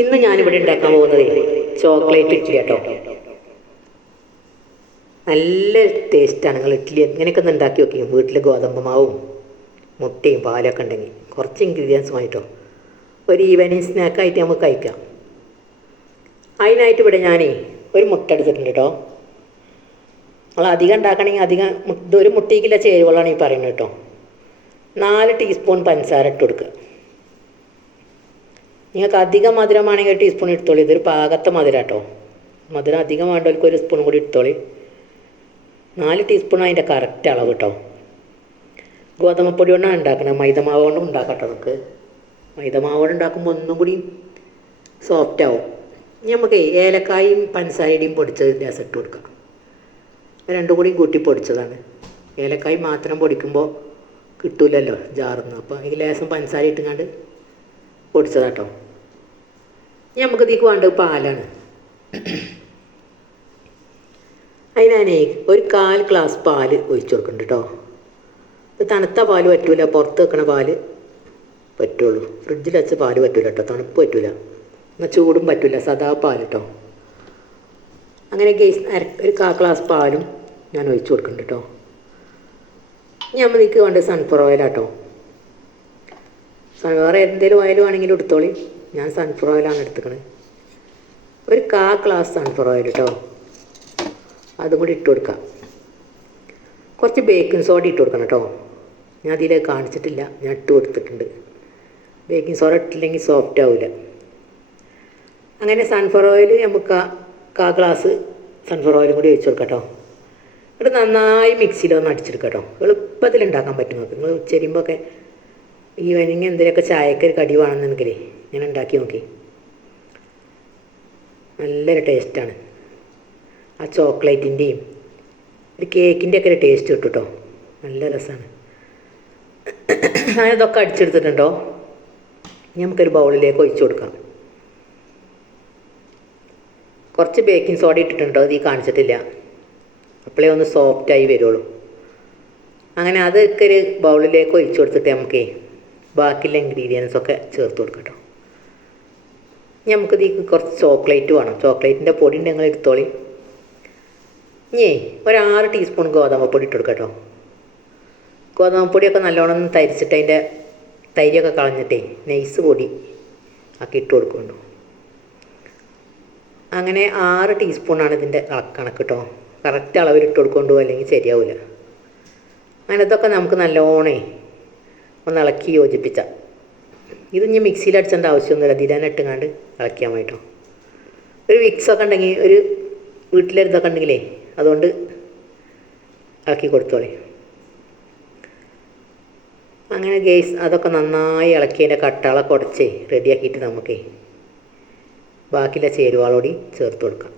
ഇന്ന് ഞാനിവിടെ ഉണ്ടാക്കാൻ പോകുന്നത് ചോക്ലേറ്റ് ഇഡ്ഡലി കേട്ടോ നല്ല ടേസ്റ്റാണ് നിങ്ങൾ ഇഡ്ഡലി ഇങ്ങനെയൊക്കെ ഒന്ന് ഉണ്ടാക്കി നോക്കി. വീട്ടിൽ ഗോതമ്പ് മാവും മുട്ടയും പാലൊക്കെ ഉണ്ടെങ്കിൽ കുറച്ച് ഇൻഗ്രീഡിയൻസുമായിട്ടോ ഒരു ഈവനിങ് സ്നാക്കായിട്ട് നമുക്ക് കഴിക്കാം. അതിനായിട്ട് ഇവിടെ ഞാൻ ഒരു മുട്ട എടുത്തിട്ടുണ്ട് കേട്ടോ നമ്മൾ അധികം ഉണ്ടാക്കണമെങ്കിൽ അധികം ഒരു മുട്ടയ്ക്കില്ല ചേരുവകളാണ് ഈ പറയുന്നത് കേട്ടോ നാല് ടീസ്പൂൺ പഞ്ചസാര ഇട്ട് കൊടുക്കുക. നിങ്ങൾക്ക് അധികം മധുരമാണെങ്കിൽ ഒരു ടീസ്പൂൺ എടുത്തോളി. ഇതൊരു പാകത്തെ മധുരം കേട്ടോ മധുരം അധികം വേണ്ടവർക്ക് ഒരു സ്പൂൺ കൂടി എടുത്തോളി. നാല് ടീസ്പൂൺ അതിന്റെ കറക്റ്റ് അളവ് കേട്ടോ ഗോതമ്പൊടി കൊണ്ടാണ് ഉണ്ടാക്കുന്നത് മൈദമാവ് കൊണ്ടും ഉണ്ടാക്കാം കേട്ടോ നമുക്ക്. മൈദമാവ് കൊണ്ട് ഉണ്ടാക്കുമ്പോൾ ഒന്നും കൂടി സോഫ്റ്റ് ആവും. ഇനി നമുക്ക് ഏലക്കായും പഞ്ചസാരയുടെയും പൊടിച്ചത് ലേസം ഇട്ട് കൊടുക്കാം. രണ്ടും കൂടി കൂട്ടി പൊടിച്ചതാണ്. ഏലക്കായി മാത്രം പൊടിക്കുമ്പോൾ കിട്ടൂലല്ലോ ജാറിന്ന്. അപ്പോൾ ഈ ലേസം പഞ്ചസാര ഇട്ടുങ്ങാണ്ട് പൊടിച്ചതാട്ടോ നമുക്ക് ഇതിലേക്ക് വേണ്ടത് പാലാണ്. അതിനാണേ ഒരു കാൽ ഗ്ലാസ് പാൽ ഒഴിച്ചു കൊടുക്കുന്നുണ്ട് കേട്ടോ ഇത് തണുത്ത പാൽ പറ്റൂല പുറത്ത് വെക്കണ പാൽ പറ്റുള്ളൂ. ഫ്രിഡ്ജിൽ വെച്ച പാൽ പറ്റൂല കേട്ടോ തണുപ്പ് പറ്റൂല. എന്നാൽ ചൂടും പറ്റൂല സദാ പാൽ കേട്ടോ അങ്ങനെ ഗേസ് ഒരു കാൽ ഗ്ലാസ് പാലും ഞാൻ ഒഴിച്ചു കൊടുക്കുന്നുണ്ട് കേട്ടോ ഇനി നമ്മൾക്ക് വേണ്ടത് സൺഫ്ലവർ ഓയിലാട്ടോ സൺഫ്ലവർ എന്തെങ്കിലും ഓയിൽ വേണമെങ്കിലും എടുത്തോളി. ഞാൻ സൺഫ്ലവർ ഓയിലാണ് എടുത്തുക്കണത് ഒരു കാ ഗ്ലാസ് സൺഫ്ലവർ ഓയിൽ കേട്ടോ അതും കൂടി ഇട്ട് കൊടുക്കാം. കുറച്ച് ബേക്കിംഗ് സോഡ ഇട്ട് കൊടുക്കണം കേട്ടോ ഞാൻ അതിൽ കാണിച്ചിട്ടില്ല. ഞാൻ ഇട്ട് കൊടുത്തിട്ടുണ്ട്. ബേക്കിംഗ് സോഡ ഇട്ടില്ലെങ്കിൽ സോഫ്റ്റ് ആവില്ല അങ്ങനെ സൺഫ്ലവർ ഓയിൽ നമുക്ക് കാ- ഗ്ലാസ് സൺഫ്ലവർ ഓയിലും കൂടി ഒഴിച്ച് കൊടുക്കാം കേട്ടോ എന്നിട്ട് നന്നായി മിക്സിയിലൊന്ന് അടിച്ചെടുക്കാം കേട്ടോ എളുപ്പത്തിൽ ഉണ്ടാക്കാൻ പറ്റും നിങ്ങൾ ഉച്ചരിയുമ്പോഴൊക്കെ ഈവനിങ് എന്തെങ്കിലുമൊക്കെ ചായക്ക് ഒരു കടി വേണമെന്നുണ്ടെങ്കിലേ ഞാൻ ഉണ്ടാക്കി നോക്കി. നല്ലൊരു ടേസ്റ്റാണ് ആ ചോക്ലേറ്റിന്റെയും ഒരു കേക്കിന്റെ ഒക്കെ ഒരു ടേസ്റ്റ് കിട്ടും കേട്ടോ നല്ല രസമാണ് ഞാനിതൊക്കെ അടിച്ചെടുത്തിട്ടുണ്ടോ? നമുക്കൊരു ബൗളിലേക്ക് ഒഴിച്ചു കൊടുക്കാം. കുറച്ച് ബേക്കിംഗ് സോഡ ഇട്ടിട്ടുണ്ടോ? അത് ഈ കാണിച്ചിട്ടില്ല. അപ്പോഴേ ഒന്ന് സോഫ്റ്റായി വരുള്ളൂ. അങ്ങനെ അതൊക്കെ ഒരു ബൗളിലേക്ക് ഒഴിച്ചു കൊടുത്തിട്ട് നമുക്ക് ബാക്കിയുള്ള ഇൻഗ്രീഡിയൻസ് ഒക്കെ ചേർത്ത് കൊടുക്കാം കേട്ടോ. ഇനി നമുക്ക് ഇതിലേക്ക് കുറച്ച് ചോക്ലേറ്റ് വേണം. ചോക്ലേറ്റിന്റെ പൊടി ഞങ്ങൾ എടുത്തോളി. ഇനി ഒരു ആറ് ടീസ്പൂൺ ഗോതമ്പ് പൊടി ഇട്ട് കൊടുക്കാം കേട്ടോ. ഗോതമ്പ് പൊടിയൊക്കെ നല്ലോണം തരിച്ചിട്ട് അതിന്റെ തൈരൊക്കെ കളഞ്ഞിട്ടേ നൈസ് പൊടി ആക്കി ഇട്ട് കൊടുക്കുന്നുണ്ടോ അങ്ങനെ ആറ് ടീസ്പൂണാണ് ഇതിന്റെ കണക്ക് കേട്ടോ. കറക്റ്റ് അളവിൽ ഇട്ട് കൊടുക്കൊണ്ടു അല്ലെങ്കിൽ ശരിയാവില്ല അങ്ങനെ ഇതൊക്കെ നമുക്ക് നല്ലോണേ ഒന്ന് ഇളക്കി യോജിപ്പിച്ച. ഇത് ഇനി മിക്സിയിൽ അടിച്ചേണ്ട ആവശ്യമൊന്നുമില്ല. ഇതിലാണ് ഇട്ടുങ്ങാണ്ട് ഇളക്കിയാൽ മതി കേട്ടോ ഒരു വിക്സൊക്കെ ഉണ്ടെങ്കിൽ ഒരു വീട്ടിലൊരിതൊക്കെ ഉണ്ടെങ്കിലേ അതുകൊണ്ട് ഇളക്കി കൊടുത്തോളേ. അങ്ങനെ ഗേസ് അതൊക്കെ നന്നായി ഇളക്കിയതിന്റെ കട്ടകളൊക്കെ ഉടച്ചേ റെഡിയാക്കിയിട്ട് നമുക്കേ ബാക്കിയുള്ള ചേരുവാളോടി ചേർത്ത് കൊടുക്കാം.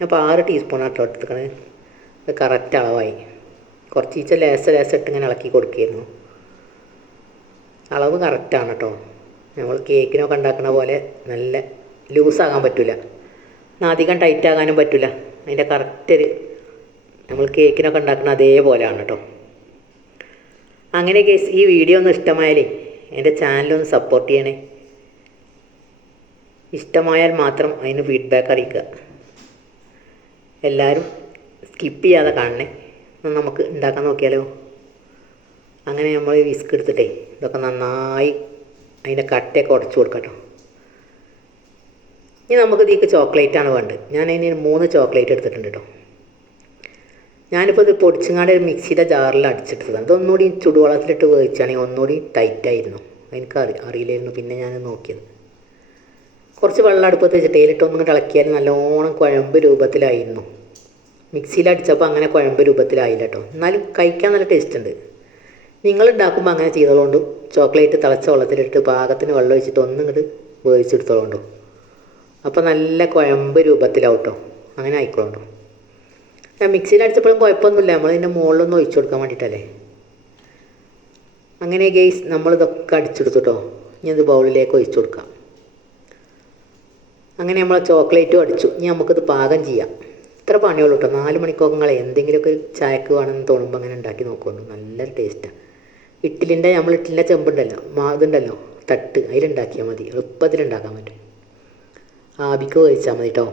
ഞാൻ അപ്പോൾ ആറ് ടീസ്പൂൺ ആട്ടോ എടുത്തുക്കണേ അത് കറക്റ്റ് അളവായി. കുറച്ച് ഈച്ച ലേസ ലേസ ഇട്ട് ഇങ്ങനെ ഇളക്കി കൊടുക്കുകയായിരുന്നു. അളവ് കറക്റ്റാണ് കേട്ടോ നമ്മൾ കേക്കിനൊക്കെ ഉണ്ടാക്കുന്ന പോലെ നല്ല ലൂസാകാൻ പറ്റില്ല അധികം ടൈറ്റ് ആകാനും പറ്റില്ല അതിന്റെ കറക്റ്റ് ഒരു നമ്മൾ കേക്കിനൊക്കെ ഉണ്ടാക്കുന്ന അതേപോലെയാണ് കേട്ടോ അങ്ങനെ കേസ് ഈ വീഡിയോ ഒന്ന് ഇഷ്ടമായാലേ എന്റെ ചാനലൊന്ന് സപ്പോർട്ട് ചെയ്യണേ. ഇഷ്ടമായാൽ മാത്രം അതിന് ഫീഡ്ബാക്ക് അറിയിക്കുക. എല്ലാവരും സ്കിപ്പ് ചെയ്യാതെ കാണണേ. നമുക്ക് ഉണ്ടാക്കാൻ നോക്കിയാലോ. അങ്ങനെ നമ്മൾ വിസ്ക് എടുത്തിട്ടേ. ഇതൊക്കെ നന്നായി അതിന്റെ കട്ടയൊക്കെ ഉടച്ചു കൊടുക്കട്ടോ. ഇനി നമുക്ക് ഇതിലേക്ക് ചോക്ലേറ്റാണ് വേണ്ടത്. ഞാൻ അതിന് മൂന്ന് ചോക്ലേറ്റ് എടുത്തിട്ടുണ്ട് കേട്ടോ ഞാനിപ്പോൾ ഇത് പൊടിച്ചങ്ങാട് ഒരു മിക്സിയുടെ ജാറിൽ അടിച്ചെടുത്തതാണ് ഇതൊന്നുകൂടി ചുടുവെള്ളത്തിലിട്ട് വേവിച്ചാണെങ്കിൽ ഒന്നുകൂടി ടൈറ്റായിരുന്നു എനിക്ക് അറി അറിയില്ലായിരുന്നു. പിന്നെ ഞാൻ നോക്കിയത്. കുറച്ച് വെള്ളം അടുപ്പത്ത് വെച്ചിട്ട് ഇതിലിട്ട് ഒന്നും ഇളക്കിയാൽ നല്ലോണം കുഴമ്പ് രൂപത്തിലായിരുന്നു. മിക്സിയിൽ അടിച്ചപ്പോൾ അങ്ങനെ കുഴമ്പ് രൂപത്തിലായില്ല കേട്ടോ എന്നാലും കഴിക്കാൻ നല്ല ടേസ്റ്റ് ഉണ്ട്. നിങ്ങൾ ഉണ്ടാക്കുമ്പോൾ അങ്ങനെ ചെയ്തോളുണ്ട്. ചോക്ലേറ്റ് തിളച്ച വെള്ളത്തിലിട്ട് പാകത്തിന് വെള്ളം ഒഴിച്ചിട്ട് ഒന്നും ഇങ്ങോട്ട് വേവിച്ചെടുത്തോളൂ അപ്പോൾ നല്ല കുഴമ്പ് രൂപത്തിലാവും കേട്ടോ അങ്ങനെ ഞാൻ മിക്സിയിൽ അടിച്ചപ്പോഴും കുഴപ്പമൊന്നുമില്ല. നമ്മൾ ഇതിന്റെ മുകളിലൊന്നും ഒഴിച്ചു കൊടുക്കാൻ വേണ്ടിയിട്ടല്ലേ? അങ്ങനെ ഗെയ്സ് നമ്മളിതൊക്കെ അടിച്ചെടുത്തു കേട്ടോ ഇനി അത് ബൗളിലേക്ക് ഒഴിച്ചു കൊടുക്കാം. അങ്ങനെ നമ്മൾ ചോക്ലേറ്റും അടിച്ചു. ഇനി നമുക്കിത് പാകം ചെയ്യാം. ഇത്ര പണിയുള്ളൂ കേട്ടോ നാല് മണിക്കൊക്കെ നിങ്ങൾ എന്തെങ്കിലുമൊക്കെ ചായക്ക് വേണമെന്ന് തോന്നുമ്പോൾ അങ്ങനെ ഉണ്ടാക്കി നോക്കുന്നു നല്ല ടേസ്റ്റാണ് ഇഡ്ഡലിന്റെ നമ്മൾ ഇഡ്ഡലിന്റെ ചെമ്പുണ്ടല്ലോ മാ ഇതുണ്ടല്ലോ തട്ട് അതിലുണ്ടാക്കിയാൽ മതി. എളുപ്പത്തിൽ ഉണ്ടാക്കാൻ പറ്റും. ആവിക്ക് വേവിച്ചാൽ മതി കേട്ടോ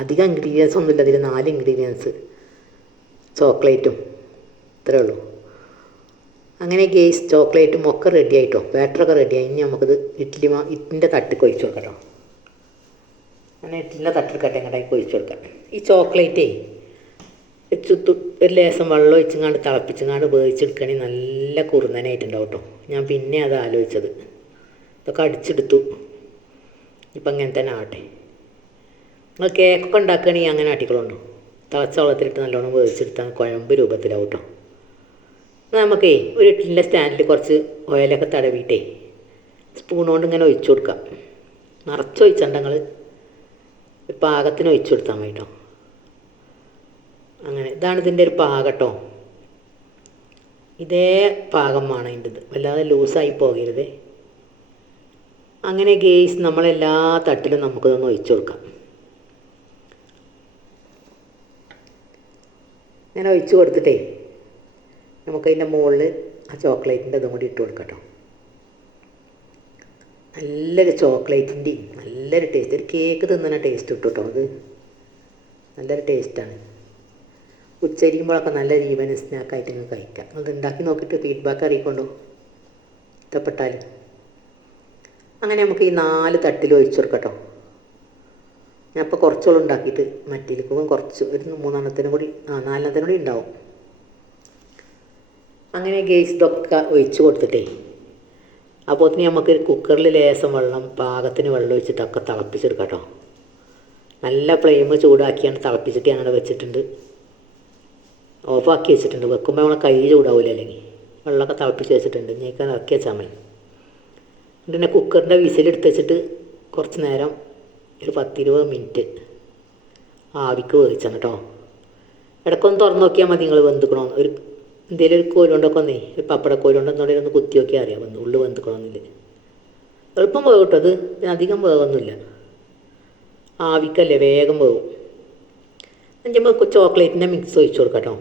അധികം ഇൻഗ്രീഡിയൻസ് ഒന്നുമില്ല ഇതിൽ നാല് ഇൻഗ്രീഡിയൻസ് ചോക്ലേറ്റും ഇത്രേ ഉള്ളൂ. അങ്ങനെ ഗേസ് ചോക്ലേറ്റും ഒക്കെ റെഡി ആയിട്ടോ ബാറ്ററൊക്കെ ആയി. ഇനി നമുക്കിത് ഇഡ്ഡലി മാ ഇഡ്ഡലിന്റെ തട്ടിക്ക് ഒഴിച്ച് കൊടുക്കാം കേട്ടോ അങ്ങനെ ഇഡ്ഡലിന്റെ തട്ടെടുക്കട്ടെ ഇങ്ങോട്ടേക്ക് ഒഴിച്ച് കൊടുക്കാം. ഈ ചോക്ലേറ്റേ ചുത്തു ഒരു ലേസം വെള്ളം ഒഴിച്ചങ്ങാണ്ട് തിളപ്പിച്ചങ്ങാണ്ട് വേവിച്ചെടുക്കുകയാണെങ്കിൽ നല്ല കുറുന്നനായിട്ടുണ്ടാവും കേട്ടോ ഞാൻ പിന്നെ അത് ആലോചിച്ചത്. ഇതൊക്കെ അടിച്ചെടുത്തു. ഇപ്പം അങ്ങനെ തന്നെ ആവട്ടെ. നിങ്ങൾ കേക്കൊക്കെ ഉണ്ടാക്കുകയാണെങ്കിൽ അങ്ങനെ ആട്ടിക്കളുണ്ടോ? തിളച്ച വെള്ളത്തിലിട്ട് നല്ലോണം വേവിച്ചെടുത്താൽ കുഴമ്പ് രൂപത്തിലാവും കേട്ടോ നമുക്കേ ഒരു ഇഡ്ഡലിന്റെ സ്റ്റാൻഡിൽ കുറച്ച് ഓയിലൊക്കെ തടവിയിട്ടേ സ്പൂൺ കൊണ്ട് ഇങ്ങനെ ഒഴിച്ചു കൊടുക്കാം. നിറച്ചൊഴിച്ചാൽ നിങ്ങൾ പാകത്തിന് ഒഴിച്ചു കൊടുത്താൽ മതി കേട്ടോ അങ്ങനെ. ഇതാണ് ഇതിന്റെ ഒരു പാകട്ടോ ഇതേ പാകം വേണം ഇതിന്റെ ഇത് വല്ലാതെ ലൂസായി പോകരുത്. അങ്ങനെ ഗേസ് നമ്മളെല്ലാ തട്ടിലും നമുക്കിതൊന്ന് ഒഴിച്ചു കൊടുക്കാം. ഞാൻ ഒഴിച്ചു കൊടുത്തിട്ടേ നമുക്കതിന്റെ മുകളിൽ ആ ചോക്ലേറ്റിന്റെ ഇതും കൂടി ഇട്ട് കൊടുക്കാം കേട്ടോ. നല്ലൊരു ചോക്ലേറ്റിന്റെയും നല്ലൊരു ടേസ്റ്റ്. ഒരു കേക്ക് തിന്നുന്ന ടേസ്റ്റ് കിട്ടും കേട്ടോ. അത് നല്ലൊരു ടേസ്റ്റാണ്. ഉച്ചരിക്കുമ്പോഴൊക്കെ നല്ല ഈവൻ സ്നാക്കായിട്ട് നിങ്ങൾക്ക് കഴിക്കാം. അത് ഉണ്ടാക്കി നോക്കിയിട്ട് ഫീഡ്ബാക്ക് അറിയിക്കൊണ്ടു? ഇഷ്ടപ്പെട്ടാൽ അങ്ങനെ നമുക്ക് ഈ നാല് തട്ടിൽ ഒഴിച്ചു കൊടുക്കട്ടോ. ഞാൻ ഇപ്പോൾ കുറച്ചോളം ഉണ്ടാക്കിയിട്ട് മറ്റേക്കും കുറച്ച് ഒരു മൂന്നെണ്ണത്തിനും കൂടി ആ നാലെണ്ണത്തിനും കൂടി ഉണ്ടാവും. അങ്ങനെ ഗേസ് ഇതൊക്കെ ഒഴിച്ചു കൊടുത്തിട്ടേ. അപ്പോൾ നമുക്ക് കുക്കറിൽ ലേശം വെള്ളം പാകത്തിന് വെള്ളം ഒഴിച്ചിട്ടൊക്കെ തിളപ്പിച്ചെടുക്കാം കേട്ടോ നല്ല ഫ്ലെയിം ചൂടാക്കിയാണ് തിളപ്പിച്ചിട്ട് അവിടെ വെച്ചിട്ടുണ്ട്. ഓഫാക്കി വെച്ചിട്ടുണ്ട്. വെക്കുമ്പോൾ നമ്മളെ കൈ ചൂടാവില്ല അല്ലെങ്കിൽ. വെള്ളമൊക്കെ തിളപ്പിച്ച് വെച്ചിട്ടുണ്ട്. ഇനിയൊക്കെ ഇറക്കി വെച്ചാൽ മതി. പിന്നെ കുക്കറിന്റെ വിസിലെടുത്ത് വെച്ചിട്ട് കുറച്ച് നേരം ഒരു പത്തിരുപത് മിനിറ്റ് ആവിക്ക് വേവിച്ചാണ് കേട്ടോ. ഇടയ്ക്കൊന്ന് തുറന്ന് നോക്കിയാൽ മതി നിങ്ങൾ വെന്തുക്കണോ ഒരു എന്തെങ്കിലും ഒരു കോലുകൊണ്ടൊക്കെ ഒന്നേ ഒരു പപ്പട കോലുകൊണ്ട് ഒന്നുകൂടി ഒന്ന് കുത്തി നോക്കിയാൽ അറിയാം. വന്ന് ഉള്ളു വെന്തുക്കണമെന്നില്ല എളുപ്പം വേവ് കേട്ടോ. അത് അധികം വേവൊന്നുമില്ല. ആവിക്കല്ലേ വേഗം വേവും. അഞ്ചുമ്പോൾ ചോക്ലേറ്റിന്റെ മിക്സ് ഒഴിച്ചു കൊടുക്കാം കേട്ടോ.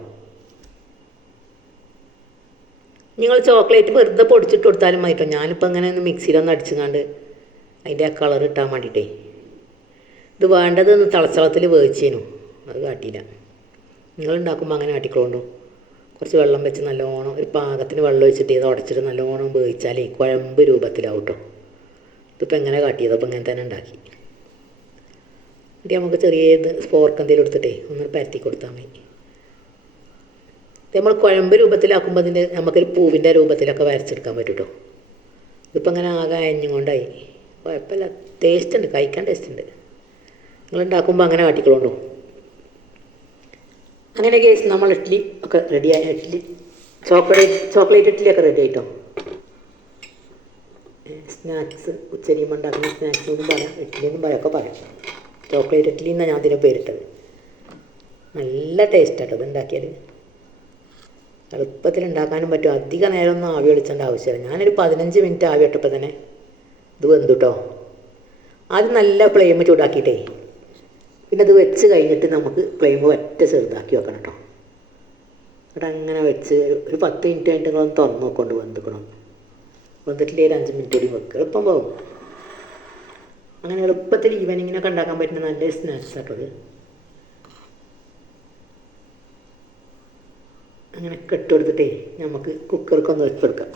നിങ്ങൾ ചോക്ലേറ്റ് വെറുതെ പൊടിച്ചിട്ട് കൊടുത്താലും മതി കേട്ടോ ഞാനിപ്പോൾ അങ്ങനെ ഒന്ന് മിക്സിയിലൊന്ന് അടിച്ചുകൊണ്ട് അതിന്റെ ആ കളർ ഇട്ടാൻ വേണ്ടിയിട്ടേ ഇത് വേണ്ടത് ഒന്ന് തളച്ചളത്തിൽ വേവിച്ചേനു. അത് കാട്ടിയില്ല. നിങ്ങൾ ഉണ്ടാക്കുമ്പോൾ അങ്ങനെ കാട്ടിക്കോണ്ടോ കുറച്ച് വെള്ളം വെച്ച് നല്ലോണം ഒരു പാകത്തിന് വെള്ളം ഒഴിച്ചിട്ട് ഇത് ഉടച്ചിട്ട് നല്ലോണം വേവിച്ചാലേ കുഴമ്പ് രൂപത്തിലാവും കേട്ടോ ഇതിപ്പോൾ എങ്ങനെ കാട്ടിയത്? അപ്പോൾ ഇങ്ങനെ തന്നെ ഉണ്ടാക്കി. എന്നിട്ട് നമുക്ക് ചെറിയ ഫോർക്ക് എന്തെങ്കിലും എടുത്തിട്ടേ ഒന്ന് പരത്തി കൊടുത്താൽ മതി. ഇത് നമ്മൾ കുഴമ്പ് രൂപത്തിലാക്കുമ്പോൾ അതിന്റെ നമുക്കൊരു പൂവിന്റെ രൂപത്തിലൊക്കെ വരച്ചെടുക്കാൻ പറ്റും കേട്ടോ ഇതിപ്പോൾ അങ്ങനെ ആകെ അയഞ്ഞുകൊണ്ടായി. കുഴപ്പമില്ല. ടേസ്റ്റ് ഉണ്ട്. കഴിക്കാൻ ടേസ്റ്റ് ഉണ്ട്. നിങ്ങൾ ഉണ്ടാക്കുമ്പോൾ അങ്ങനെ കാട്ടിക്കളുണ്ടോ? അങ്ങനെ കേസ് നമ്മൾ ഇഡ്ഡലി ഒക്കെ റെഡിയായ ഇഡ്ഡലി ചോക്ലേറ്റ് ചോക്ലേറ്റ് ഇഡ്ഡലി ഒക്കെ റെഡി ആയിട്ടോ? സ്നാക്സ് ഉച്ചരിയുമ്പോൾ ഉണ്ടാക്കുന്ന സ്നാക്സ് എന്നും പറയാം ഇഡ്ഡലി എന്നും പറയാം ഒക്കെ പറയാം. ചോക്ലേറ്റ് ഇഡ്ഡലി എന്നാണ് ഞാൻ അതിനെ പേരിട്ടത്. നല്ല ടേസ്റ്റ് ആട്ടോ ഇത് എളുപ്പത്തിൽ ഉണ്ടാക്കാനും പറ്റും. അധിക നേരമൊന്നും ആവി ഒളിച്ചേണ്ട ആവശ്യമില്ല. ഞാനൊരു പതിനഞ്ച് മിനിറ്റ് ആവി ഇട്ടപ്പോൾ തന്നെ ഇത് വെന്തു കേട്ടോ അത് നല്ല ഫ്ലെയിം ചൂടാക്കിയിട്ടേ. പിന്നെ അത് വെച്ച് കഴിഞ്ഞിട്ട് നമുക്ക് ഫ്ലെയിം ഒറ്റ ചെറുതാക്കി വെക്കണം കേട്ടോ എന്നിട്ട് അങ്ങനെ വെച്ച് ഒരു പത്ത് മിനിറ്റ് കഴിഞ്ഞിട്ട് നിങ്ങളൊന്ന് തുറന്ന് നോക്കൊണ്ട് വെന്തുക്കണം. വെന്തിട്ടില്ലേ ഒരു അഞ്ച് മിനിറ്റ് കൂടി വെക്കുക എളുപ്പം പോകും അങ്ങനെ എളുപ്പത്തിൽ ഈവനിങ്ങിനൊക്കെ ഉണ്ടാക്കാൻ പറ്റുന്ന നല്ല സ്നാക്സ് ആട്ടോ അങ്ങനെ കെട്ടെടുത്തിട്ടേ നമുക്ക് കുക്കർക്കൊന്ന് വെച്ചെടുക്കാം.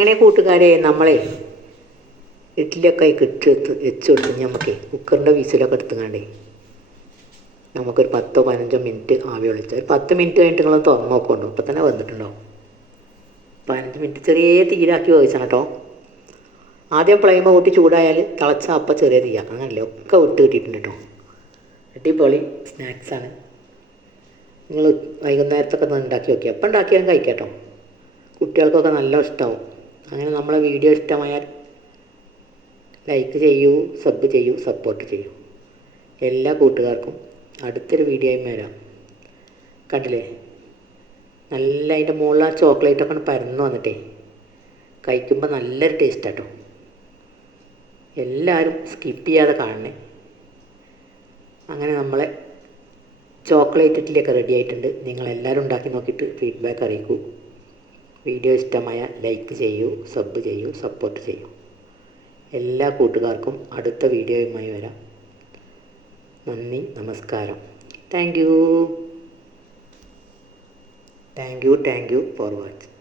അങ്ങനെ കൂട്ടുകാരെ നമ്മളെ ഇഡ്ഡലിയൊക്കെ കിട്ടെടുത്ത് വെച്ച് കൊടുത്ത് നമുക്ക് കുക്കറിന്റെ വിസിലൊക്കെ എടുത്തുകൊണ്ടേ നമുക്കൊരു പത്തോ പതിനഞ്ചോ മിനിറ്റ് ആവി വിളിച്ചാൽ ഒരു പത്ത് മിനിറ്റ് കഴിഞ്ഞിട്ട് നിങ്ങൾ തുറന്ന് നോക്കുന്നുണ്ടോ. ഇപ്പം തന്നെ വന്നിട്ടുണ്ടോ പതിനഞ്ച് മിനിറ്റ് ചെറിയ തീരാക്കി വേവിച്ചാണ് കേട്ടോ. ആദ്യം പ്ലെയിമ കൂട്ടി ചൂടായാൽ തിളച്ച അപ്പം ചെറിയ തീയാക്കണം അങ്ങനല്ലേ? ഒക്കെ വിട്ട് കിട്ടിയിട്ടുണ്ട് കേട്ടോ. അടിപൊളി സ്നാക്സാണ് നിങ്ങൾ വൈകുന്നേരത്തൊക്കെ ഉണ്ടാക്കി നോക്കി എപ്പം ഉണ്ടാക്കിയാലും കഴിക്കാം കേട്ടോ. കുട്ടികൾക്കൊക്കെ നല്ല ഇഷ്ടമാവും അങ്ങനെ നമ്മളെ വീഡിയോ ഇഷ്ടമായാൽ ലൈക്ക് ചെയ്യൂ സബ് ചെയ്യൂ സപ്പോർട്ട് ചെയ്യൂ. എല്ലാ കൂട്ടുകാർക്കും അടുത്തൊരു വീഡിയോയും വരാം. കണ്ടില്ലേ? നല്ല അതിന്റെ മുകളിൽ ആ ചോക്ലേറ്റൊക്കെ പരന്നു വന്നിട്ടേ കഴിക്കുമ്പോൾ നല്ലൊരു ടേസ്റ്റ് കേട്ടോ എല്ലാവരും സ്കിപ്പ് ചെയ്യാതെ കാണണേ. അങ്ങനെ നമ്മളെ ചോക്ലേറ്റ് ഇഡ്ഡലിയൊക്കെ റെഡി ആയിട്ടുണ്ട്. നിങ്ങളെല്ലാവരും ഉണ്ടാക്കി നോക്കിയിട്ട് ഫീഡ്ബാക്ക് അറിയിക്കൂ. വീഡിയോ ഇഷ്ടമായ ലൈക്ക് ചെയ്യൂ സബ് ചെയ്യൂ സപ്പോർട്ട് ചെയ്യൂ. എല്ലാ കൂട്ടുകാർക്കും അടുത്ത വീഡിയോയുമായി വരാം. നന്ദി നമസ്കാരം. Thank you thank you thank you for watching